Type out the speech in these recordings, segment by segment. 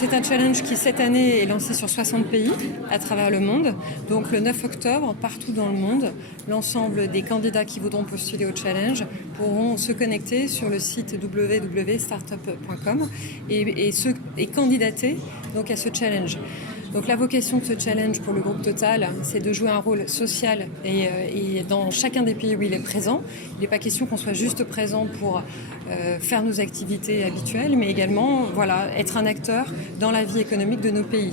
C'est un challenge qui, cette année, est lancé sur 60 pays à travers le monde. Donc, le 9 octobre, partout dans le monde, l'ensemble des candidats qui voudront postuler au challenge pourront se connecter sur le site www.startup.com et candidater donc, à ce challenge. Donc la vocation de ce challenge pour le groupe Total, c'est de jouer un rôle social et dans chacun des pays où il est présent. Il n'est pas question qu'on soit juste présent pour faire nos activités habituelles, mais également être un acteur dans la vie économique de nos pays.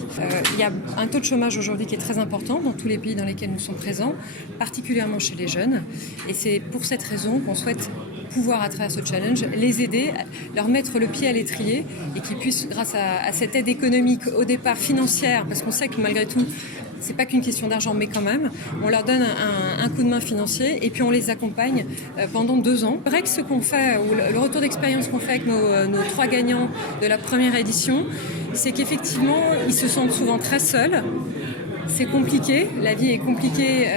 Il y a un taux de chômage aujourd'hui qui est très important dans tous les pays dans lesquels nous sommes présents, particulièrement chez les jeunes. Et c'est pour cette raison qu'on souhaite pouvoir, à travers ce challenge, les aider, leur mettre le pied à l'étrier et qu'ils puissent, grâce à cette aide économique, au départ financière, parce qu'on sait que malgré tout, c'est pas qu'une question d'argent, mais quand même, on leur donne un coup de main financier et puis on les accompagne pendant 2 ans. C'est vrai que ce qu'on fait, ou le retour d'expérience qu'on fait avec nos 3 gagnants de la première édition, c'est qu'effectivement, ils se sentent souvent très seuls. C'est compliqué, la vie est compliquée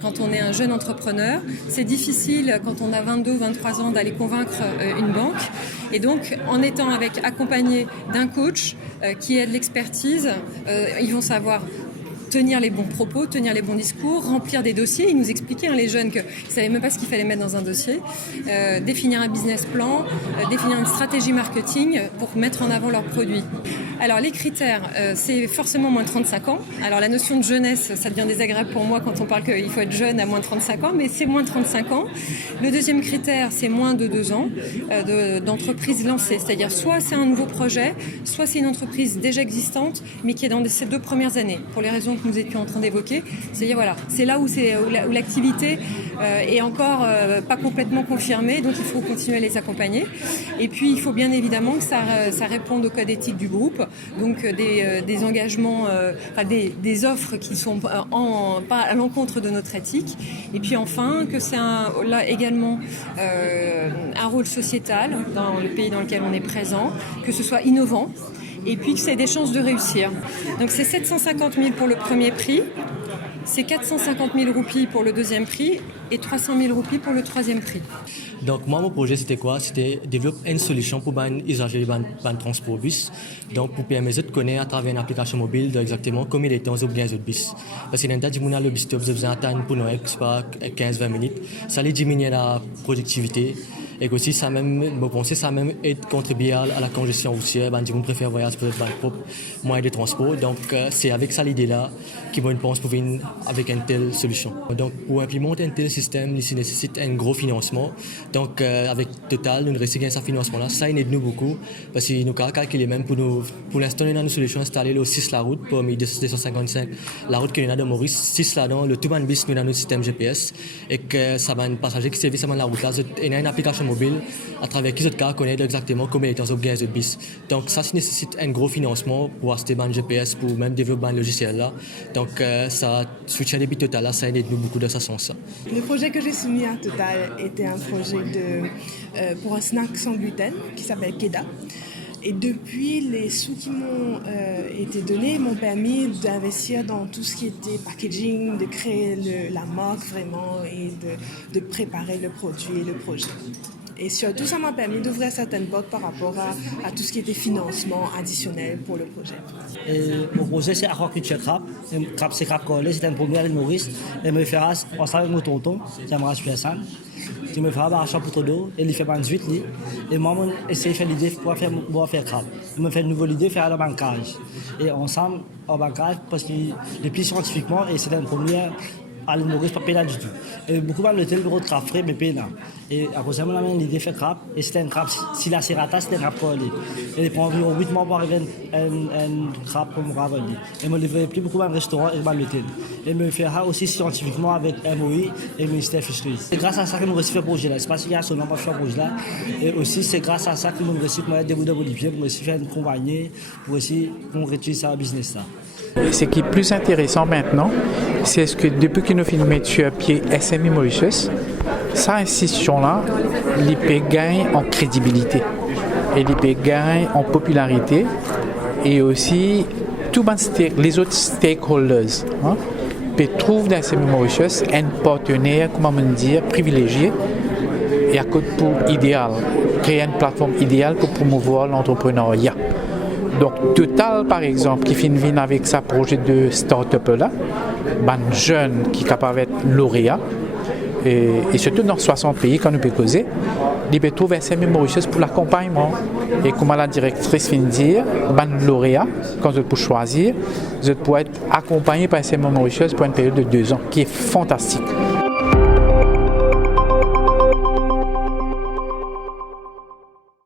quand on est un jeune entrepreneur. C'est difficile quand on a 22 ou 23 ans d'aller convaincre une banque. Et donc, en étant accompagné d'un coach qui a de l'expertise, ils vont savoir tenir les bons propos, tenir les bons discours, remplir des dossiers. Ils nous expliquaient, les jeunes, qu'ils ne savaient même pas ce qu'il fallait mettre dans un dossier, définir un business plan, définir une stratégie marketing pour mettre en avant leurs produits. Alors les critères, c'est forcément moins de 35 ans. Alors la notion de jeunesse, ça devient désagréable pour moi quand on parle qu'il faut être jeune à moins de 35 ans, mais c'est moins de 35 ans. Le deuxième critère, c'est moins de 2 ans d'entreprise lancée. C'est-à-dire soit c'est un nouveau projet, soit c'est une entreprise déjà existante, mais qui est dans ces 2 premières années. Pour les raisons que nous étions en train d'évoquer, c'est-à-dire c'est là où l'activité est encore pas complètement confirmée, donc il faut continuer à les accompagner. Et puis il faut bien évidemment que ça réponde au code éthique du groupe, donc des engagements, des offres qui sont pas à l'encontre de notre éthique. Et puis enfin que c'est là également un rôle sociétal dans le pays dans lequel on est présent, que ce soit innovant. Et puis que c'est des chances de réussir. Donc c'est 750 000 pour le premier prix, c'est 450 000 roupies pour le deuxième prix et 300 000 roupies pour le troisième prix. Donc moi, mon projet, c'était quoi? C'était développer une solution pour les usagers de transport bus. Donc pour permettre de connaître à travers une application mobile exactement comment il était en bien de bus. Parce que dans le bus stop, vous avez attendre pour nous 15-20 minutes. Ça les diminue la productivité. Et aussi, ça même aide à contribuer à la congestion routière. On préfère voyager peut-être dans le propre moyen de transport. Donc, c'est avec ça l'idée-là qu'ils vont penser pour venir avec une telle solution. Donc, pour implémenter un tel système, il nécessite un gros financement. Donc, avec Total, nous réussissons ce financement-là. Ça aide nous beaucoup parce que nous calculons même pour l'instant, nous avons une solution installée le 6 la route pour 255. La route que nous avons de Maurice, 6 là-dedans, le tout bus, nous avons notre système GPS et que ça va un passager qui service à la route là. Il y a une application mobile à travers qui ce cas connaître exactement comment il est en bien de bus. Donc ça nécessite un gros financement pour acheter un GPS pour même développer un logiciel là. Donc ça switch à débit Total là, ça aide nous beaucoup dans ce sens. Le projet que j'ai soumis à Total était un projet pour un snack sans gluten qui s'appelle Keda. Et depuis, les sous qui m'ont été donnés m'ont permis d'investir dans tout ce qui était packaging, de créer la marque vraiment et de préparer le produit et le projet. Et surtout, ça m'a permis d'ouvrir certaines portes par rapport à tout ce qui était financement additionnel pour le projet. Mon projet, c'est Aquaculture Crab. Crab, c'est Crab Collé, c'est un premier à l'île Maurice. Et me faire ensemble avec mon tonton, j'aimerais super ça. Je me fais un chapeau d'eau et il fait 28 lits. Et moi, j'essaie de faire l'idée pour faire crabe. Je me fais une nouvelle idée, faire le bancage. Et ensemble, en bancage, parce que le plus scientifiquement, et c'est un premier à l'île Maurice, pas pénal du tout. Et beaucoup de le bureau de crabe frais, mais pénal. Et à cause de ça, l'idée fait crabe. Et c'était un crabe, si la serrata, c'était un crabe collé. Et il prend environ 8 mois pour arriver à un crabe pour me ravaler. Et me livrer plus beaucoup dans le restaurant et dans l'hôtel. Et me faire aussi scientifiquement avec MOI et le ministère Fisheries. C'est grâce à ça que nous réussi ce projet-là. C'est pas qu'il y a seulement pas fait ce projet-là. Et aussi, c'est grâce à ça que nous réussi à des bouts de Bolivie, pour aussi faire une compagnie, pour aussi réussir ça business-là. Ce qui est plus intéressant maintenant, c'est ce que depuis que nous finissons mettre sur pied SME Mauritius, cette institution-là, l'IP gagne en crédibilité et l'IP gagne en popularité et aussi les autres stakeholders trouvent dans SME Mauritius un partenaire, comment dire, privilégié et à côté pour idéal, créer une plateforme idéale pour promouvoir l'entrepreneuriat. Donc, Total, par exemple, qui vient avec sa projet de start-up là, un jeune qui est capable d'être lauréat, et surtout dans 60 pays, quand on peut causer, il peut trouver SME Mauritius pour l'accompagnement. Et comme la directrice vient de dire, un lauréat, quand vous pouvez choisir, vous pouvez être accompagné par SME Mauritius pour une période de 2 ans, qui est fantastique.